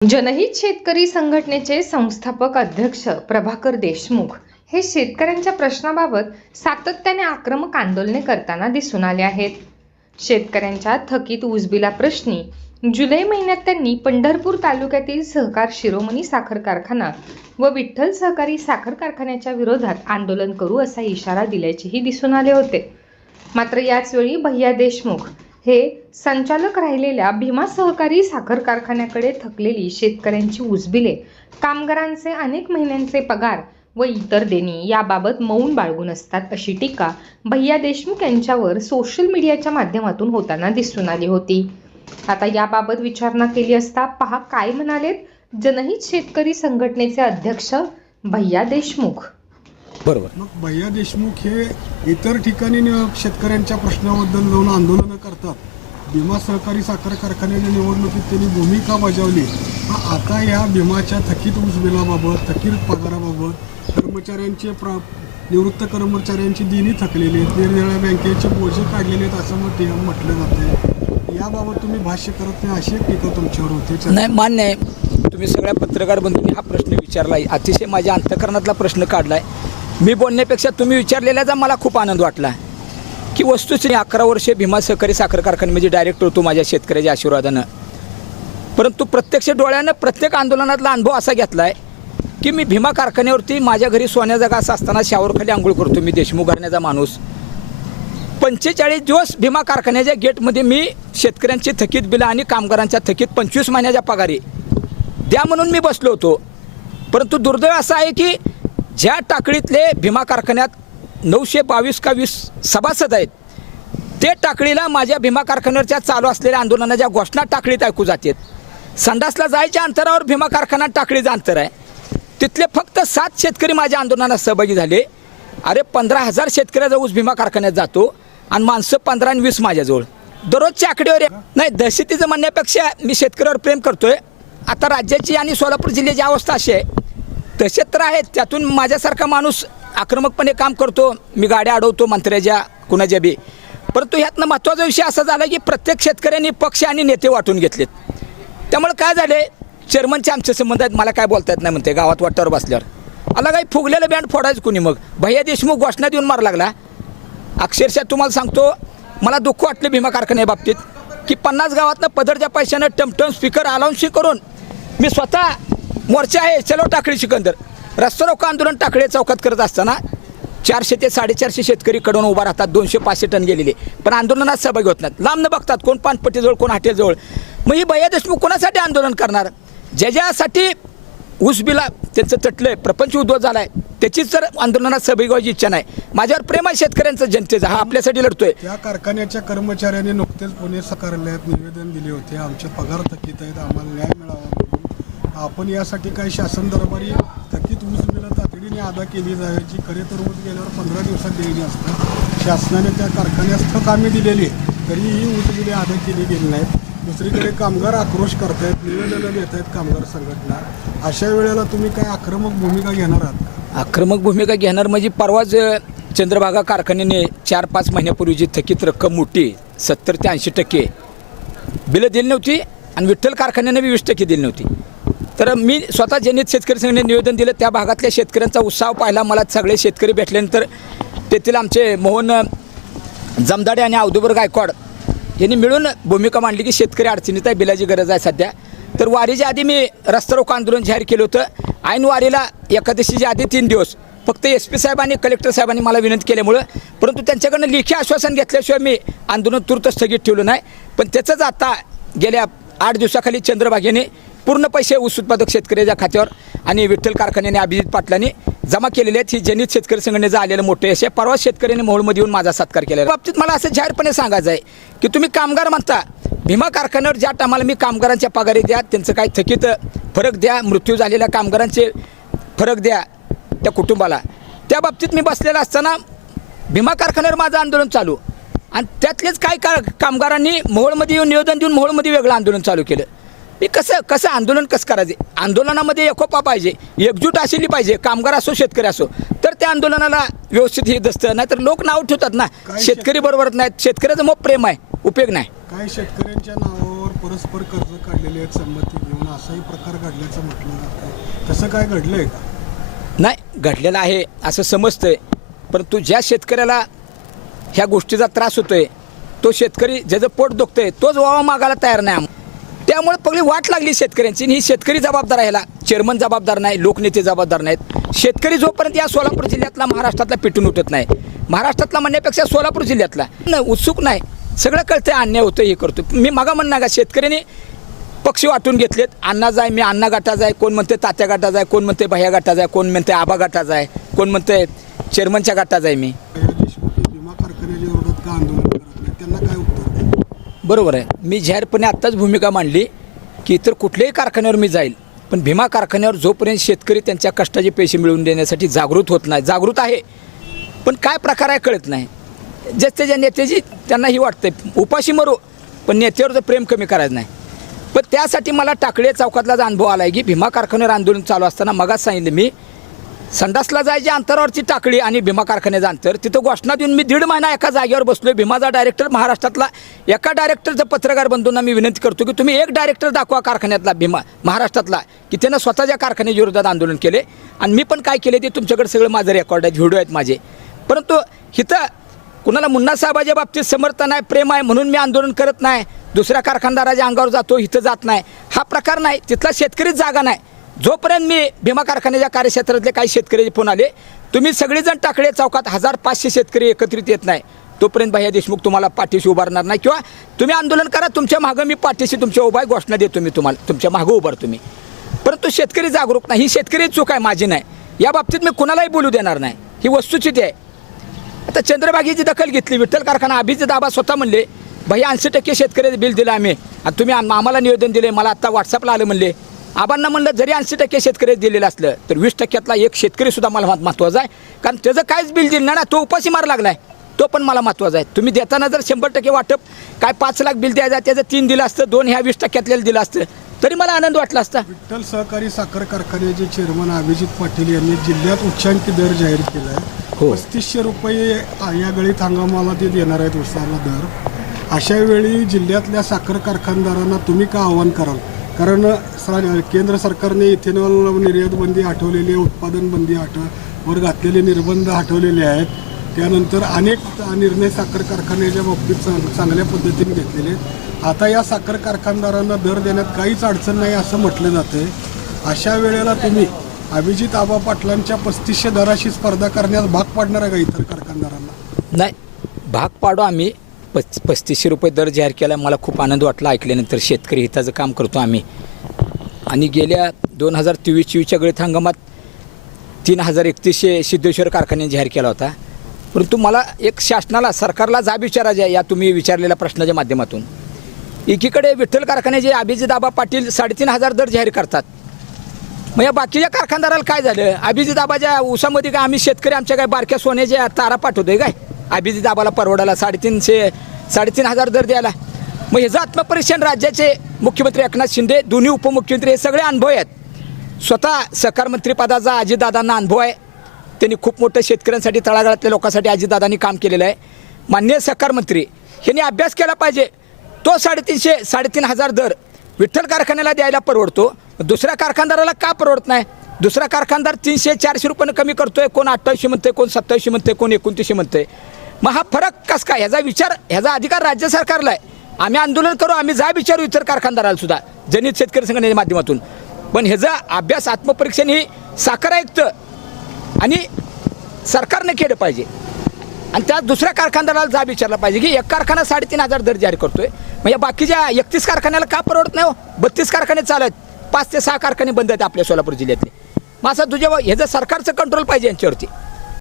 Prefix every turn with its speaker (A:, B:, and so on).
A: जनहित शेतकरी संघटनेचे संस्थापक अध्यक्ष प्रभाकर देशमुख हे शेतकऱ्यांच्या प्रश्नाबाबत सातत्याने आक्रमक आंदोलने करताना दिसून आले आहेत. शेतकऱ्यांच्या थकीत ऊसबिला प्रश्नी जुलै महिन्यात त्यांनी पंढरपूर तालुक्यातील सहकार शिरोमणी साखर कारखाना व विठ्ठल सहकारी साखर कारखान्याच्या विरोधात आंदोलन करू असा इशारा दिल्याचेही दिसून आले होते. मात्र याचवेळी भैया देशमुख हे संचालक राहिलेल्या भीमा सहकारी साखर कारखान्याकडे थकलेली शेतकऱ्यांची उजबिले कामगारांचे अनेक महिन्यांचे पगार व इतर देणी याबाबत मौन बाळगून असतात अशी टीका भैया देशमुख यांच्यावर सोशल मीडियाच्या माध्यमातून होताना दिसून आली होती. आता याबाबत विचारणा केली असता पहा काय म्हणालेत जनहित शेतकरी संघटनेचे अध्यक्ष भैया देशमुख.
B: बरोबर.
C: मग भैया देशमुख हे इतर ठिकाणी न- शेतकऱ्यांच्या प्रश्नाबद्दल जाऊन आंदोलनं करतात. भीमा सहकारी साखर कारखान्याच्या निवडणुकीत त्यांनी भूमिका बजावली. आता या भीमाच्या थकीत ऊस बिलाबाबत थकीत पगाराबाबत कर्मचाऱ्यांचे प्र निवृत्त कर्मचाऱ्यांची दिनी थकलेली आहेत. निरनिराळ्या बँकेचे बोजे काढलेले आहेत असं मग ते म्हटलं जातं याबाबत तुम्ही भाष्य करत नाही अशी एक टीका तुमच्यावर होते.
B: नाही मान्य आहे. तुम्ही सगळ्या पत्रकार बंधूंनी हा प्रश्न विचारला आहे अतिशय माझ्या अंतकरणातला प्रश्न काढलाय. मी बोलण्यापेक्षा तुम्ही विचारलेल्याचा मला खूप आनंद वाटला. की वस्तुस्थिती अकरा वर्षे भीमा सहकारी साखर कारखान्यामध्ये म्हणजे डायरेक्टर होतो माझ्या शेतकऱ्याच्या आशीर्वादानं. परंतु प्रत्यक्ष डोळ्यानं प्रत्येक आंदोलनातला अनुभव असा घेतला आहे की मी भीमा कारखान्यावरती माझ्या घरी सोन्या जागा असं असताना शावरखाली आंघोळ करतो मी देशमुख घराण्याचा माणूस. पंचेचाळीस दिवस भीमा कारखान्याच्या गेटमध्ये मी शेतकऱ्यांची थकीत बिलं आणि कामगारांच्या थकीत पंचवीस महिन्याच्या पगारी द्या म्हणून मी बसलो होतो. परंतु दुर्दैव असं आहे की ज्या टाकळीतले भीमा कारखान्यात नऊशे बावीस का वीस सभासद आहेत ते टाकळीला माझ्या भीमा कारखान्यावरच्या चालू असलेल्या आंदोलनाच्या घोषणा टाकळीत ऐकू जातात. संडासला जायच्या अंतरावर भीमा कारखाना टाकळीचं अंतर आहे. तिथले फक्त सात शेतकरी माझ्या आंदोलनात सहभागी झाले. अरे पंधरा हजार शेतकऱ्याचा ऊस भीमा कारखान्यात जातो आणि माणसं पंधरा आणि वीस माझ्याजवळ. दररोजच्या आकडेवर आहे. नाही दहशतीचं म्हणण्यापेक्षा मी शेतकऱ्यावर प्रेम करतोय. आता राज्याची आणि सोलापूर जिल्ह्याची अवस्था अशी आहे. तसे तर आहेत. त्यातून माझ्यासारखा माणूस आक्रमकपणे काम करतो. मी गाड्या अडवतो मंत्र्याच्या कुणाच्या बी. परंतु ह्यातनं महत्त्वाचा विषय असा झाला की प्रत्येक शेतकऱ्यांनी पक्ष आणि नेते वाटून घेतलेत. त्यामुळे काय झाले चेअरमनचे आमचे संबंध आहेत मला काय बोलता येत नाही म्हणते गावात वाटावर बसल्यावर. आला काही फुगलेलं बँड फोडायचं कुणी मग? भैया देशमुख घोषणा देऊन मार लागला. अक्षरशः तुम्हाला सांगतो मला दुःख वाटलं भीमा कारखान्या बाबतीत की पन्नास गावातनं पदरच्या पैशानं टमटम स्पीकर अलाउन्सिंग करून मी स्वतः मोर्चा आहे चलो टाकळी सिकंदर. रस्ता रोको आंदोलन टाकळे चौकात करत असताना चारशे ते साडेचारशे शेतकरी कडून उभा राहतात दोनशे पाचशे टन गेलेले. पण आंदोलनात सहभागी होत नाहीत. लांब न बघतात कोण पानपट्टीजवळ कोण हॉटेलजवळ मग ही भैया देशमुख कोणासाठी आंदोलन करणार? ज्याच्यासाठी ऊस बिला त्यांचं तटलंय प्रपंच उद्ध्वस्त झालाय त्याचीच तर आंदोलनात सहभागी व्हायची इच्छा नाही. माझ्यावर प्रेम आहे शेतकऱ्यांचं जनतेचा हा आपल्यासाठी लढतोय.
C: त्या कारखान्याच्या कर्मचाऱ्यांनी नुकतेच पुणे कार्यालयात निवेदन दिले होते. आमचे पगार थकीत आहेत आम्हाला न्याय मिळावा आपण यासाठी काही शासन दरबारी थकीत ऊस बिलं तातडीने अदा केली जायची खरे तर ऊस गेल्यावर पंधरा दिवसात द्यायची असतात. शासनाने त्या कारखान्यास थक आम्ही दिलेली आहे तरी ही ऊस बिले अदा केली गेली नाहीत. दुसरीकडे कामगार आक्रोश करतायत निवेदनं देत आहेत कामगार संघटना. अशा वेळेला तुम्ही काय आक्रमक भूमिका घेणार आहात
B: आक्रमक भूमिका घेणार म्हणजे परवाच चंद्रभागा कारखान्याने चार पाच महिन्यापूर्वीची थकीत रक्कम मोठी सत्तर ते ऐंशी टक्के बिलं दिली नव्हती आणि विठ्ठल कारखान्याने बी वीस टक्के दिली नव्हती. तर मी स्वतः जनित शेतकरी संघटने निवेदन दिलं त्या भागातल्या शेतकऱ्यांचा उत्साह पाहिला. मला सगळे शेतकरी भेटल्यानंतर तेथील आमचे मोहन जमदाडे आणि औदुबर गायकवाड यांनी मिळून भूमिका मांडली की शेतकरी अडचणीत आहे बिलाची गरज आहे सध्या. तर वारीच्या आधी मी रस्ता रोको आंदोलन जाहीर केलं होतं. ऐन वारीला एकादशीच्या आधी तीन दिवस फक्त एस पी साहेब आणि कलेक्टर साहेबांनी मला विनंती केल्यामुळं परंतु त्यांच्याकडनं लेखी आश्वासन घेतल्याशिवाय मी आंदोलन तूर्त स्थगित ठेवलं नाही. पण त्याचंच आता गेल्या आठ दिवसाखाली चंद्रभागेने पूर्ण पैसे ऊस उत्पादक शेतकऱ्याच्या खात्यावर आणि विठ्ठल कारखान्याने अभिजित पाटलांनी जमा केलेले आहेत. ही जनित शेतकरी संघटनेचं आलेलं मोठे असे परवा शेतकऱ्यांनी मोहोळमध्ये येऊन माझा सत्कार केला आहे. बाबतीत मला असं जाहीरपणे सांगायचं आहे की तुम्ही कामगार म्हणता. भीमा कारखान्यावर ज्या टायमाला मी कामगारांच्या पगारी द्या त्यांचं काही थकीत फरक द्या मृत्यू झालेल्या कामगारांचे फरक द्या त्या कुटुंबाला. त्या बाबतीत मी बसलेला असताना भीमा कारखान्यावर माझं आंदोलन चालू. आणि त्यातलेच काही का कामगारांनी मोहोळमध्ये येऊन निवेदन देऊन मोहोळमध्ये वेगळं आंदोलन चालू केलं. मी कसं कसं आंदोलन कसं करायचे? आंदोलनामध्ये एकोपा पाहिजे एकजूट असली पाहिजे कामगार असो शेतकरी असो तर त्या आंदोलनाला व्यवस्थित हे दसतं. नाहीतर लोक नाव ठेवतात ना. शेतकरी बरोबर नाहीत. शेतकऱ्याचं मग प्रेम आहे उपयोग नाही.
C: काही शेतकऱ्यांच्या नावावर परस्पर कर्ज काढलेले आहेत संमती घेऊन असाही प्रकार घडल्याचं म्हटलं जातं. तसं काय घडलंय का?
B: नाही घडलेलं आहे असं समजतंय. परंतु ज्या शेतकऱ्याला ह्या गोष्टीचा त्रास होतोय तो शेतकरी ज्याचं पोट दुखतंय तोच वावा मागायला तयार नाही त्यामुळे पगळी वाट लागली शेतकऱ्यांची आणि ही शेतकरी जबाबदार आहे चेअरमन जबाबदार नाही लोकनेते जबाबदार नाहीत. शेतकरी जोपर्यंत या सोलापूर जिल्ह्यातला महाराष्ट्रातला पिटून उठत नाही महाराष्ट्रातला म्हणण्यापेक्षा सोलापूर जिल्ह्यातला. नाही उत्सुक नाही. सगळं कळतं अन्याय होतं हे करतो मी मागा म्हणणार का शेतकऱ्यांनी पक्षी वाटून घेतलेत. अण्णा जाय मी अण्णा गाठाचा आहे कोण म्हणते तात्या गाठाचा आहे कोण म्हणते भैया गाठाचा आहे कोण म्हणते आबा गाठाचा आहे कोण म्हणते चेअरमनच्या गाठाचा आहे मी
C: या देशमुख हे विमा कारखान्याच्या विरोधात का आंदोलन करत नाही त्यांना काय उत्तर द्याल?
B: बरोबर आहे. मी जाहीरपणे आत्ताच भूमिका मांडली की इतर कुठल्याही कारखान्यावर मी जाईल पण भीमा कारखान्यावर जोपर्यंत शेतकरी त्यांच्या कष्टाचे पैसे मिळवून देण्यासाठी जागृत होत नाही जागृत आहे. पण काय प्रकार आहे कळत नाही. जे त्याच्या नेत्याची त्यांनाही वाटतं उपाशी मरू पण नेत्यावर तर प्रेम कमी करायचं नाही. पण त्यासाठी मला टाकळे चौकातला अनुभव आला आहे की भीमा कारखान्यावर आंदोलन चालू असताना मगाच सांगितलं मी संडासला जायच्या अंतरावरची टाकळी आणि भीमा कारखान्याचं अंतर. तिथं घोषणा देऊन मी दीड महिना एका जागेवर बसलोय. भीमाचा डायरेक्टर महाराष्ट्रातला एका डायरेक्टरचं पत्रकार बंधूंना मी विनंती करतो की तुम्ही एक डायरेक्टर दाखवा कारखान्यातला भीमा महाराष्ट्रातला की त्यानं स्वतःच्या कारखान्याच्या विरोधात आंदोलन केले. आणि मी पण काय केले ते तुमच्याकडे सगळं माझं रेकॉर्ड आहेत व्हिडिओ आहेत माझे. परंतु इथं कुणाला मुन्ना साहेबाच्या बाबतीत समर्थन आहे प्रेम आहे म्हणून मी आंदोलन करत नाही. दुसऱ्या कारखानदाराच्या अंगावर जातो इथं जात नाही. हा प्रकार नाही. तिथला शेतकरीच जागा नाही. जोपर्यंत मी भीमा कारखान्याच्या कार्यक्षेत्रातले काही शेतकरी फोन आले तुम्ही सगळेजण टाकळे चौकात हजार पाचशे शेतकरी एकत्रित येत नाही. तोपर्यंत भैया देशमुख तुम्हाला पाठीशी उभारणार नाही किंवा तुम्ही आंदोलन करा तुमच्या मागं मी पाठीशी तुमच्या उभा आहे, घोषणा देतो मी तुम्हाला तुमच्या मागं उभारतो मी परंतु शेतकरी जागरूक नाही ही शेतकरी चूक आहे माझी नाही. या बाबतीत मी कुणालाही बोलू देणार नाही. ही वस्तुस्थिती आहे. आता चंद्रबागीची दखल घेतली विठ्ठल कारखाना अभिजित आबा स्वतः म्हणले भाई ऐंशी टक्के शेतकऱ्याचं बिल दिलं आम्ही. आणि तुम्ही आम्हाला निवेदन दिले मला आत्ता व्हॉट्सअपला आलं म्हणले. आबांना म्हणलं जरी ऐंशी टक्के शेतकरी दिलेलं असलं तर वीस टक्क्यातला एक शेतकरी सुद्धा मला महत्- महत्त्वाचा आहे. कारण त्याचं काहीच बिल दिलं ना तो उपाशी मार लागलाय. तो पण मला महत्त्वाचा आहे. तुम्ही देताना जर शंभर टक्के वाटप काय पाच लाख बिल द्यायचं त्याचं तीन दिलं असतं दोन ह्या वीस टक्क्यातल्याला दिलं असतं तरी मला आनंद वाटला असता.
C: विठ्ठल सहकारी साखर कारखान्याचे चेअरमन अभिजित पाटील यांनी जिल्ह्यात उच्चांकी दर जाहीर केला आहे
B: हो.
C: पस्तीसशे रुपये या गळीत हंगामाला ते देणार आहेत उसाला दर. अशा वेळी जिल्ह्यातल्या साखर कारखानदारांना तुम्ही का आव्हान कराल? कारण सर- केंद्र सरकारने इथेनॉल निर्यात बंदी हटवलेली आहे उत्पादन बंदी हट वर घातलेले निर्बंध हटवलेले आहेत. त्यानंतर अनेक निर्णय साखर कारखान्याच्या बाबतीत चांग- चांगल्या पद्धतीने घेतलेले आहेत. आता या साखर कारखानदारांना दर देण्यात काहीच अडचण नाही असं म्हटलं जातंय. अशा वेळेला तुम्ही अभिजित आबा पाटलांच्या पस्तीसशे दराशी स्पर्धा करण्यास भाग पाडणार आहे का इतर कारखानदारांना?
B: नाही भाग पाडू आम्ही. पस् पस्तीसशे रुपये दर जाहीर केला. मला खूप आनंद वाटला ऐकल्यानंतर. शेतकरी हिताचं काम करतो आम्ही. आणि गेल्या दोन हजार तेवीस चोवीसच्या गळीत हंगामात तीन हजार एकतीसशे सिद्धेश्वर कारखान्याने जाहीर केला होता. परंतु मला एक शासनाला सरकारला जाब विचारायचे या तुम्ही विचारलेल्या प्रश्नाच्या माध्यमातून. एकीकडे विठ्ठल कारखान्याचे अभिजित आबा पाटील साडेतीन हजार दर जाहीर करतात. मग या बाकीच्या कारखानदाराला काय झालं? अभिजित आबाच्या ऊसामध्ये काय आम्ही शेतकरी आमच्या काय बारक्या सोन्याच्या तारा पाठवतोय काय? अभिजित आबाला परवडायला साडेतीनशे साडेतीन हजार दर द्यायला. मग ह्याचं आत्मपरीक्षण राज्याचे मुख्यमंत्री एकनाथ शिंदे दोन्ही उपमुख्यमंत्री हे सगळे अनुभव आहेत. स्वतः सहकार मंत्रीपदाचा अजितदादांना अनुभव आहे. त्यांनी खूप मोठं शेतकऱ्यांसाठी तळागाळातल्या लोकांसाठी अजितदादांनी काम केलेलं आहे. माननीय सहकार मंत्री ह्यांनी अभ्यास केला पाहिजे. तो साडेतीनशे साडेतीन हजार दर विठ्ठल कारखान्याला द्यायला परवडतो. दुसऱ्या कारखानदाराला का परवडत नाही? दुसरा कारखानदार तीनशे चारशे रुपयानं कमी करतोय. कोण अठ्ठावीसशे म्हणते कोण सत्तावीसशे म्हणते कोण एकोणतीसशे म्हणतोय. मग हा फरक कस काय? ह्याचा विचार ह्याचा अधिकार राज्य सरकारला आहे. आम्ही आंदोलन करू आम्ही जा विचारू इतर कारखानदाराला सुद्धा जनित शेतकरी संघटनेच्या माध्यमातून. पण ह्याचा अभ्यास आत्मपरीक्षण ही साखर आयुक्त आणि सरकारने केलं पाहिजे. आणि त्या दुसऱ्या कारखानदाराला जा विचारला पाहिजे की एक कारखाना साडेतीन हजार दर जारी करतोय. म्हणजे बाकीच्या एकतीस कारखान्याला का परवडत नाही हो? बत्तीस कारखाने चालत पाच ते सहा कारखाने बंद आहेत आपल्या सोलापूर जिल्ह्यातले. मग असं तुझ्या ह्याचं सरकारचं कंट्रोल पाहिजे यांच्यावरती.